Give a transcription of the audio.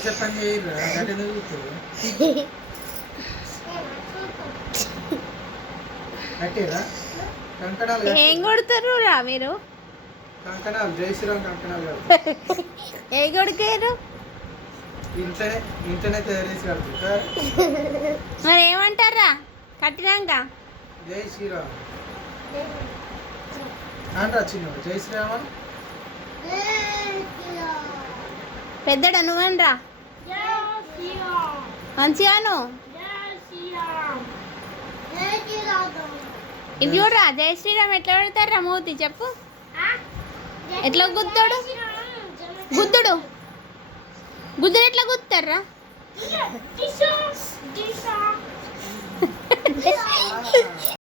చేసే పని చేయరు గట్టి చూస్తారు కట్టిరా కంకణాలు ఏం కొడతారు రా మీరు? కంకణాలు జై శ్రీరామ్ కంకణాలు కడతారు ఏ కొడుకారు? ఇంట్లోనే తయారు చేసి కడుతుంటారు మరి ఏమంటారా కట్టినాక? జై శ్రీరామ్ అంటారా చిన్న జై శ్రీరామ్ పెద్దడా నువ్వనరా మంచిగాను ఇది చూడరా జై శ్రీరామ్ ఎట్లా పెడతారా మూతి చెప్పు ఎట్లా గుద్దాడు గుద్దుడు గుద్దుడు ఎట్లా గుద్దుతారా